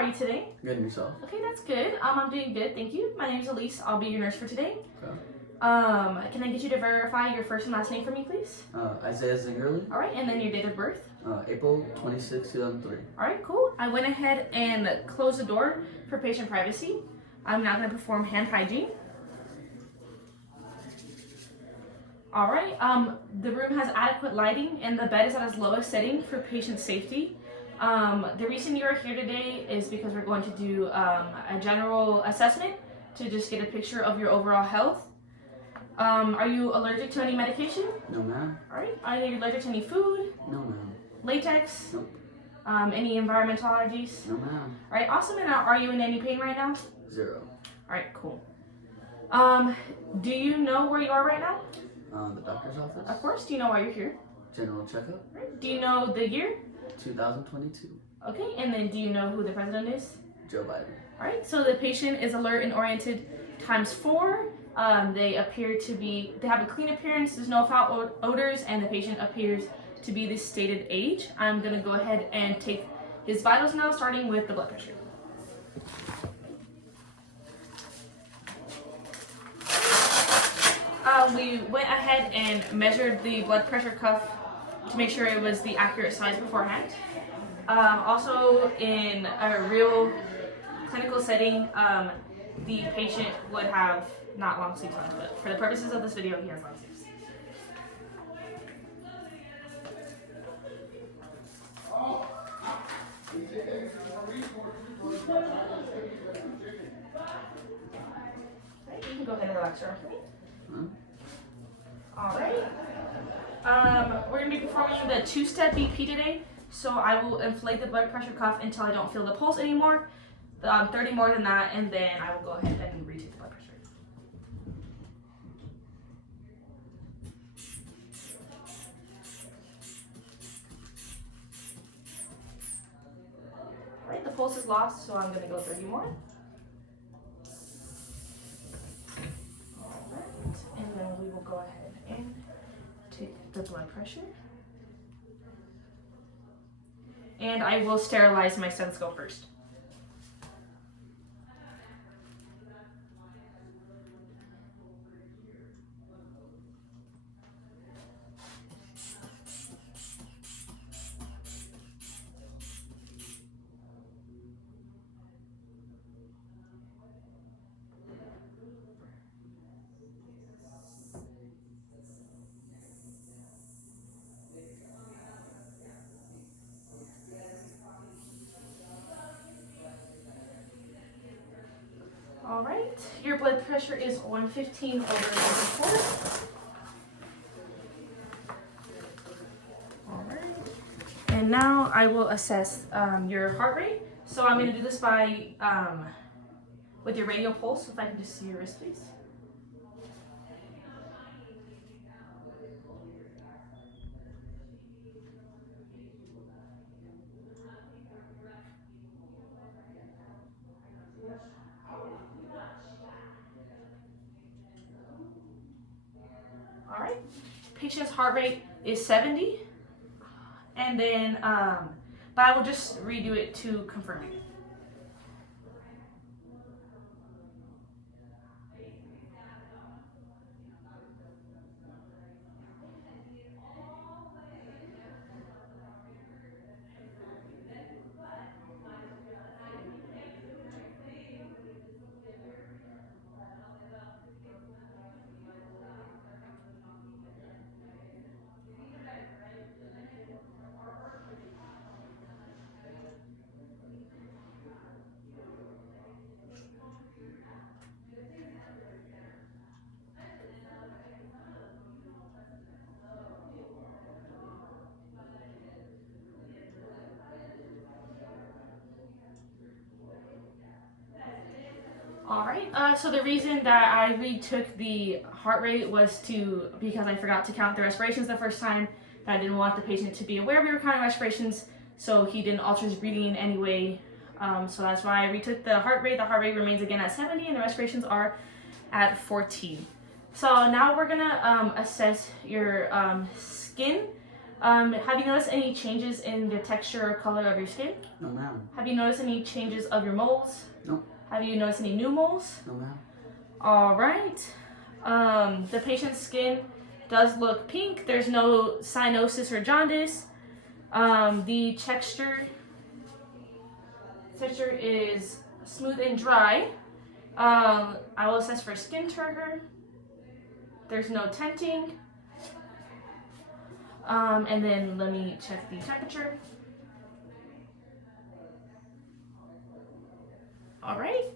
are you today? Good, and yourself? Okay, that's good. I'm doing good, thank you. My name is Elise. I'll be your nurse for today. Okay. Can I get you to verify your first and last name for me, please? Isaiah Zingerly. All right, and then your date of birth. April 26, 2003. All right, cool. I went ahead and closed the door for patient privacy. I'm now going to perform hand hygiene. All right, the room has adequate lighting and the bed is at its lowest setting for patient safety. The reason you're here today is because we're going to do a general assessment to just get a picture of your overall health. Are you allergic to any medication? No, ma'am. All right, are you allergic to any food? No, ma'am. Latex? Nope. Any environmental allergies? No, ma'am. All right, awesome. And are you in any pain right now? 0. All right, cool. Do you know where you are right now? The doctor's office. Of course. Do you know why you're here? General checkup. Right. Do you know the year? 2022. Okay, and then do you know who the president is? Joe Biden. All right, so the patient is alert and oriented ×4. They have a clean appearance, there's no foul odors, and the patient appears to be the stated age. I'm gonna go ahead and take his vitals now, starting with the blood pressure. We went ahead and measured the blood pressure cuff to make sure it was the accurate size beforehand. Also, in a real clinical setting, the patient would have not long sleeves on, but for the purposes of this video, he has long sleeves. Right, you can go ahead and relax your arm for me. All right. We're going to be performing the 2-step BP today. So I will inflate the blood pressure cuff until I don't feel the pulse anymore. 30 more than that, and then I will go ahead and retake the blood pressure. All right, the pulse is lost, so I'm going to go 30 more. All right, and then we will go ahead and take the blood pressure. And I will sterilize my stethoscope first. All right, your blood pressure is 115/84. All right, and now I will assess your heart rate. So I'm going to do this by with your radial pulse. If I can just see your wrist, please. All right, patient's heart rate is 70, and then, but I will just redo it to confirm it. All right, so the reason that I retook the heart rate was because I forgot to count the respirations the first time. I didn't want the patient to be aware we were counting respirations, so he didn't alter his breathing in any way. So that's why I retook the heart rate. The heart rate remains again at 70 and the respirations are at 14. So now we're gonna assess your skin. Have you noticed any changes in the texture or color of your skin? No, ma'am. Have you noticed any changes of your moles? No. Have you noticed any new moles? No, ma'am. All right. The patient's skin does look pink. There's no cyanosis or jaundice. The texture is smooth and dry. I will assess for skin turgor. There's no tenting. And then let me check the temperature. All right.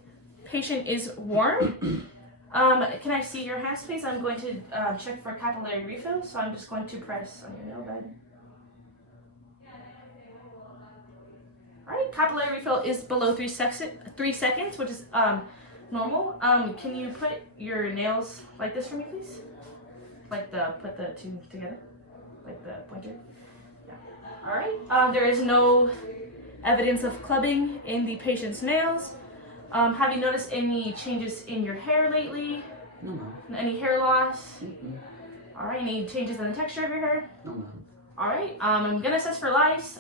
Patient is warm. Can I see your hands, please? I'm going to check for capillary refill, so I'm just going to press on your nail bed. All right, capillary refill is below 3 seconds, which is normal. Can you put your nails like this for me, please? Like put the two together, like the pointer. Yeah. All right. There is no evidence of clubbing in the patient's nails. Have you noticed any changes in your hair lately? No, ma'am. Any hair loss? Mm-mm. All right. Any changes in the texture of your hair? No, ma'am. All right. I'm gonna assess for lice.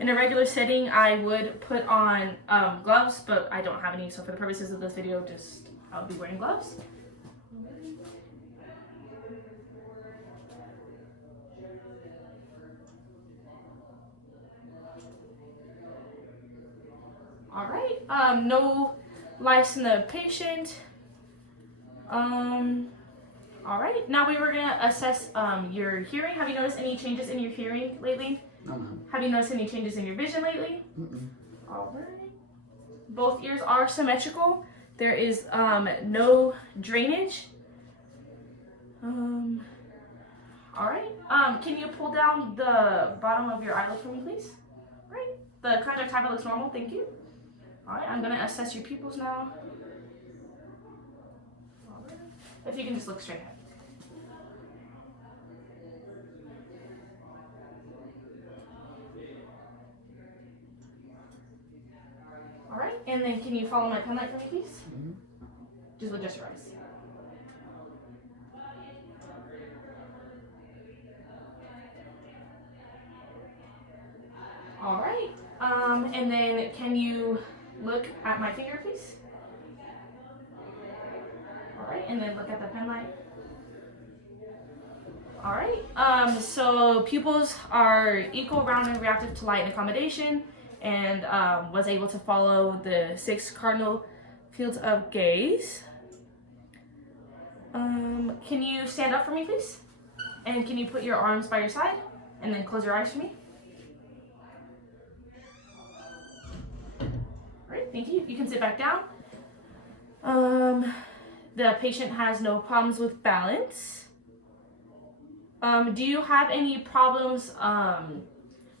In a regular setting, I would put on gloves, but I don't have any. So for the purposes of this video, I'll be wearing gloves. All right. No lice in the patient. All right. Now we were gonna assess your hearing. Have you noticed any changes in your hearing lately? No, ma'am. Have you noticed any changes in your vision lately? Mm-mm. All right. Both ears are symmetrical. There is no drainage. All right. Can you pull down the bottom of your eyelid for me, please? All right. The conjunctiva looks normal. Thank you. All right. I'm gonna assess your pupils now. All right. If you can just look straight ahead. All right, and then can you follow my pen light for me, please? Mm-hmm. Just adjust your eyes. All right, and then can you look at my finger, please? All right, and then look at the pen light. All right, so pupils are equal, round, and reactive to light and accommodation, and was able to follow the 6 cardinal fields of gaze. Can you stand up for me, please? And can you put your arms by your side and then close your eyes for me? All right, thank you. You can sit back down. The patient has no problems with balance. Do you have any problems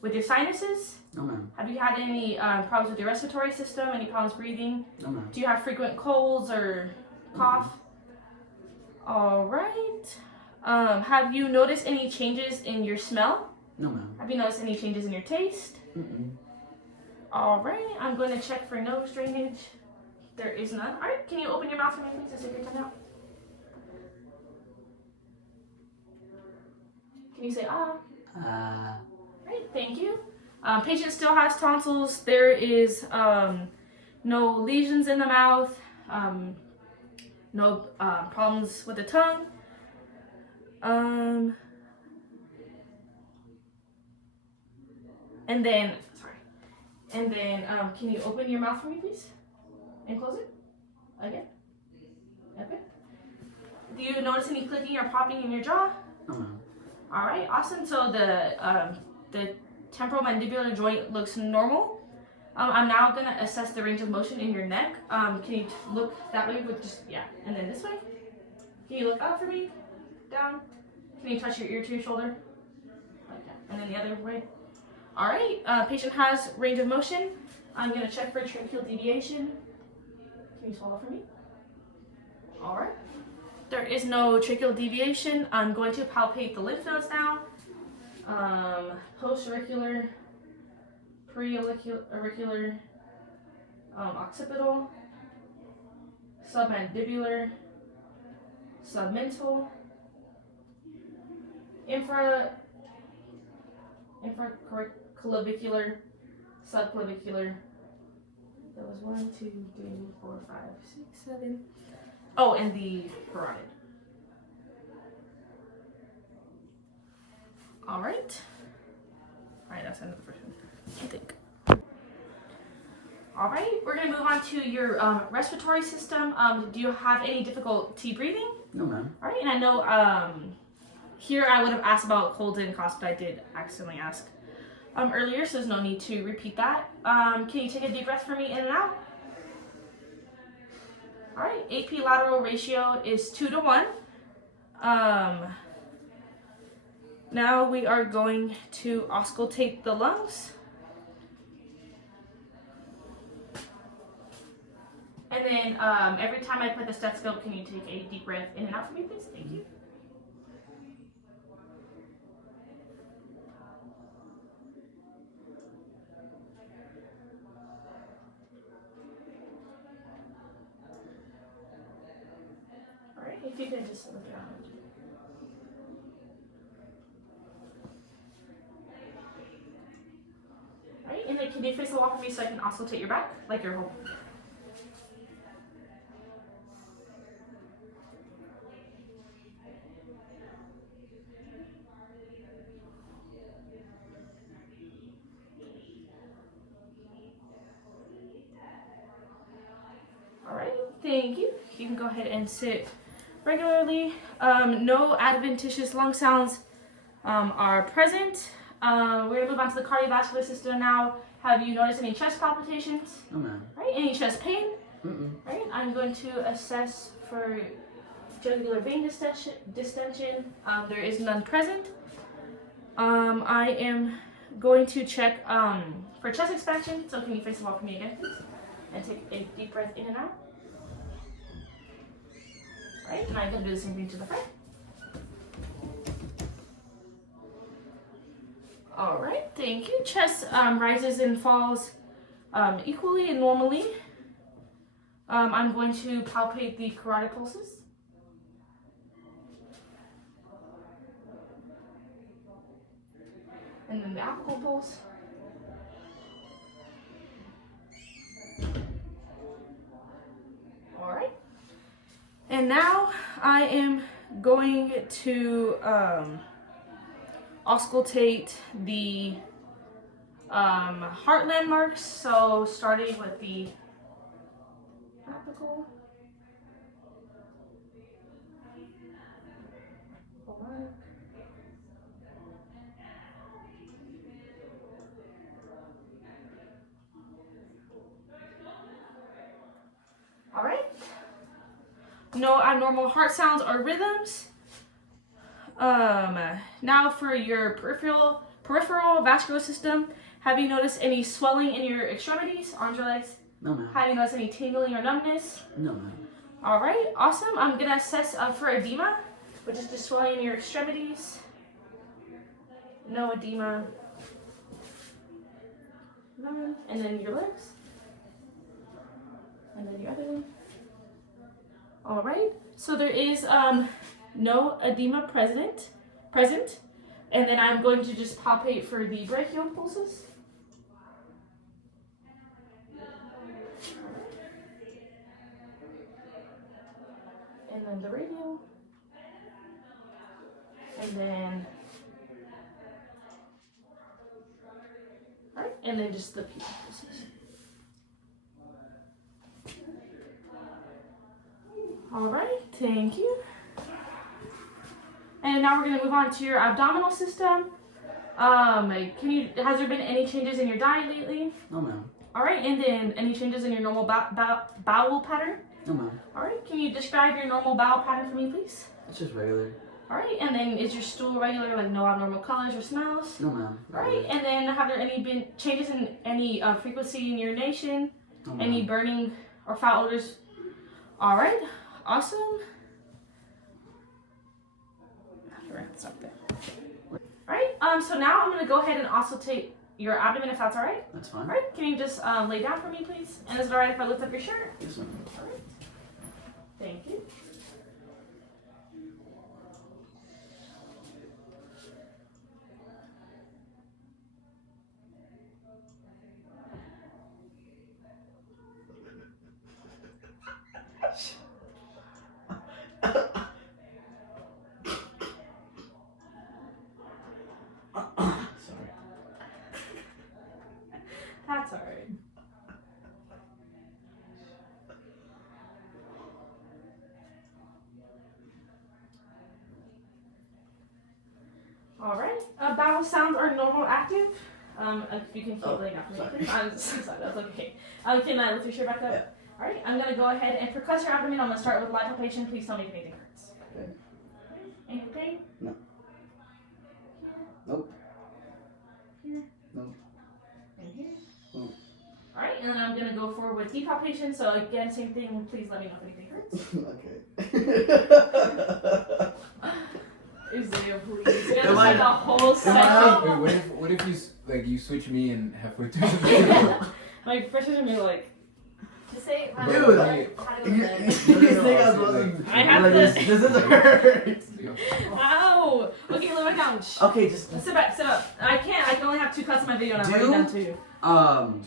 with your sinuses? No, ma'am. Have you had any problems with your respiratory system? Any problems breathing? No, ma'am. Do you have frequent colds or cough? All right. Have you noticed any changes in your smell? No, ma'am. Have you noticed any changes in your taste? Mm-mm. All right. I'm going to check for nose drainage. There is none. All right. Can you open your mouth for me, please, and stick your tongue out? Can you say ah? Great, thank you. Patient still has tonsils. There is no lesions in the mouth, no problems with the tongue. And then, can you open your mouth for me, please? And close it? Again? Okay. Do you notice any clicking or popping in your jaw? No, ma'am. All right, awesome. So the temporomandibular joint looks normal. I'm now gonna assess the range of motion in your neck. Can you look that way with and then this way? Can you look up for me? Down? Can you touch your ear to your shoulder? Okay, and then the other way. All right, patient has range of motion. I'm gonna check for tracheal deviation. Can you swallow for me? All right. There is no tracheal deviation. I'm going to palpate the lymph nodes now. Post-auricular, pre-auricular, occipital, submandibular, submental, infraclavicular, subclavicular. That was 1, 2, 3, 4, 5, 6, 7. Oh, and the carotid. All right. All right, that's the end of the first one, I think. All right, we're gonna move on to your respiratory system. Do you have any difficulty breathing? No, ma'am. All right, and I know here I would have asked about colds and coughs, but I did accidentally ask earlier, so there's no need to repeat that. Can you take a deep breath for me in and out? All right, AP lateral ratio is 2 to 1. Now we are going to auscultate the lungs. And then every time I put the stethoscope, can you take a deep breath in and out for me, please? Thank you. All right, if you can just look around. All right, and then can you face the wall for me so I can auscultate your back, like your whole. All right, thank you. You can go ahead and sit regularly. No adventitious lung sounds are present. We're gonna move on to the cardiovascular system now. Have you noticed any chest palpitations? No, ma'am. Right, any chest pain? Mm-mm. Right, I'm going to assess for jugular vein distension. There is none present. I am going to check for chest expansion. So can you face the wall for me again, please? And take a deep breath in and out. Right, and I'm going to do the same thing to the front. All right, thank you. Chest rises and falls equally and normally. I'm going to palpate the carotid pulses. And then the apical pulse. All right. And now I am going to auscultate the heart landmarks. So starting with the apical. All right. No abnormal heart sounds or rhythms. Now for your peripheral vascular system, have you noticed any swelling in your extremities, arms or legs? No, ma'am. Have you noticed any tingling or numbness? No, ma'am. All right, awesome. I'm gonna assess for edema, which is just swelling in your extremities. No edema. None. And then your legs. And then your other one. All right, so there is no edema present, and then I'm going to just palpate for the brachial pulses. And then the radial, and then, all right, and then just the pupil pulses. All right, thank you. And now we're gonna move on to your abdominal system. Has there been any changes in your diet lately? No, ma'am. All right, and then any changes in your normal bowel pattern? No, ma'am. All right, can you describe your normal bowel pattern for me, please? It's just regular. All right, and then is your stool regular, like no abnormal colors or smells? No, ma'am. All right, and then have there been changes in any frequency in urination? No, ma'am. Any burning or foul odors? All right, awesome. Stop there. All right, so now I'm gonna go ahead and auscultate your abdomen, if that's all right. That's fine. All right, can you just lay down for me, please? And is it all right if I lift up your shirt? Yes, ma'am. All right. Thank you. alright. Alright. Bowel sounds are normal active. If you can keep laying out for me, please. I'm so sorry, that's okay. Can I lift your shirt back up? Yeah. Alright, I'm gonna go ahead and percuss your abdomen. I'm gonna start with live palpation. Please tell me if anything hurts. Okay. Any pain? No. Nope. Here? Nope. And here? Nope. Alright, and then I'm gonna go forward with deep palpation. So again, same thing. Please let me know if anything hurts. Okay. Isaiah, please. You gotta Am I- spend the whole Wait, second. what if you you switch me in halfway through the video? Like, first is gonna be like, Just say how Dude, to look like, how to You look like. think I was supposed to I have like to- this is hurt. ow! Okay, lay back down. Shh. Okay, just Sit back, sit up. I can only have 2 cuts in my video and I'm already Do- done too.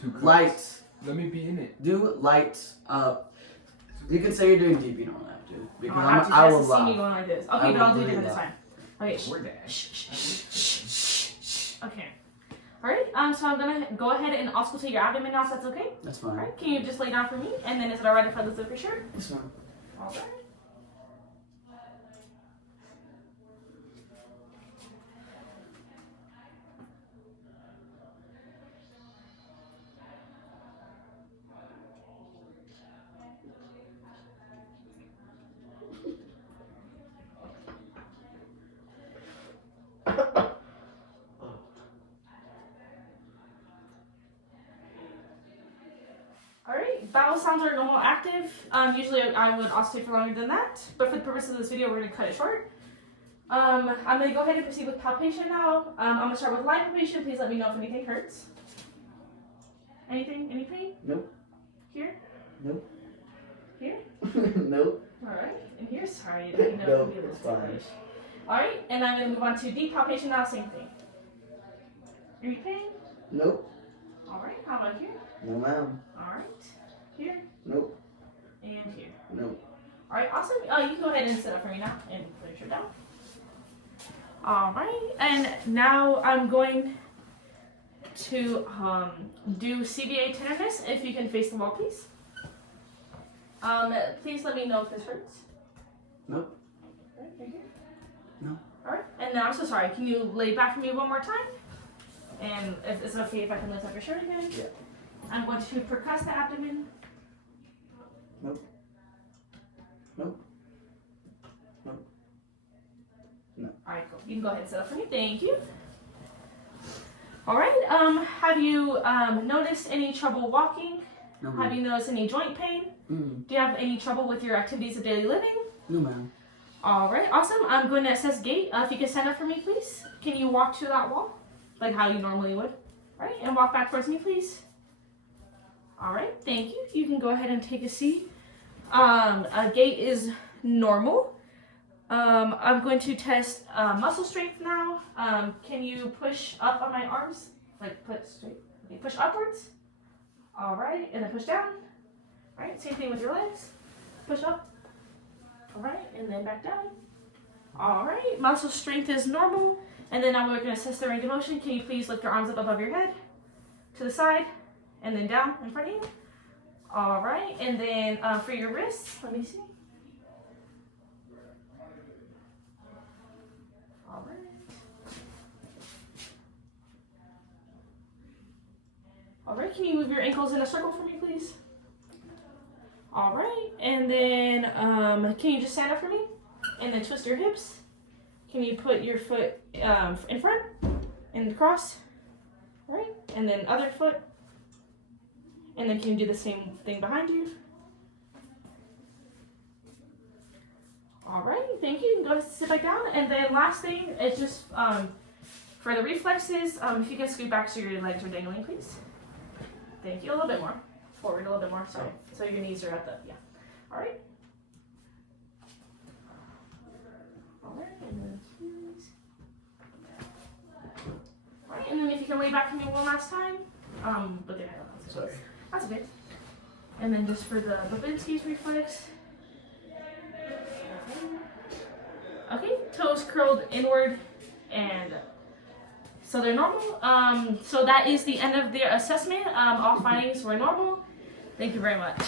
Two cuts. light. Let me be in it. Do light. You can say you're doing deep. You don't have to because I'll have to I just will see me laugh. going like this. I Okay, but will I'll do it really different this laugh. time. Okay, shh. We're dead. Shh, shh, shh, shh, shh, shh. Okay. Alright, so I'm gonna go ahead and auscultate your abdomen now, so that's okay? That's fine. Alright, can you just lay down for me? And then is it alright if I lift up your shirt? That's fine. Alright. Alright, bowel sounds are normal active. Usually I would auscultate for longer than that, but for the purpose of this video, we're going to cut it short. I'm going to go ahead and proceed with palpation now. I'm going to start with light palpation. Please let me know if anything hurts. Anything? Any pain? Nope. Here? Nope. Here? Nope. Alright, and here? Sorry, I didn't know it Nope, would be a little it's fine. ticklish. Alright, and I'm going to move on to deep palpation now, same thing. Any pain? Nope. Alright, how about here? No ma'am. Alright, here, Nope. and here. Nope. Alright, awesome. You can go ahead and sit up for me now and put your shirt down. Alright, and now I'm going to do CBA tenderness. If you can face the wall, please. Please let me know if this hurts. Nope. Right, right here. No. Alright, and then I'm so sorry. Can you lay back for me one more time? And if it's okay if I can lift up your shirt again? Yeah. I'm going to percuss the abdomen. Nope. Nope. Nope. No. Alright, cool. You can go ahead and sit up for me. Thank you. Alright, have you noticed any trouble walking? No Have ma'am. you noticed any joint pain? Mm. Do you have any trouble with your activities of daily living? No ma'am. Alright, awesome. I'm going to assess gait. If you can stand up for me, please. Can you walk to that wall? Like how you normally would. Alright, and walk back towards me, please. Alright, thank you. You can go ahead and take a seat. Gait is normal. I'm going to test muscle strength now. Can you push up on my arms? Like put straight. Okay, push upwards. Alright, and then push down. Alright, same thing with your legs. Push up. Alright, and then back down. Alright, muscle strength is normal. And then now we're going to assess the range of motion. Can you please lift your arms up above your head? To the side. And then down in front of you. Alright, and then for your wrists, let me see. Alright. Alright, can you move your ankles in a circle for me, please? Alright, and then can you just stand up for me? And then twist your hips. Can you put your foot in front and across? Alright, and then other foot. And then can you do the same thing behind you? Alright, thank you. You can go sit back down. And then last thing is just for the reflexes, if you can scoot back so your legs are dangling, please. Thank you. A little bit more. Forward a little bit more, sorry. So your knees are at the, yeah. Alright. Alright, and then please. Alright, and then if you can lay back for me one last time. With your head on. Sorry. That's okay. And then just for the Babinski's reflex. Okay, toes curled inward and So they're normal. So that is the end of their assessment. All findings were normal. Thank you very much.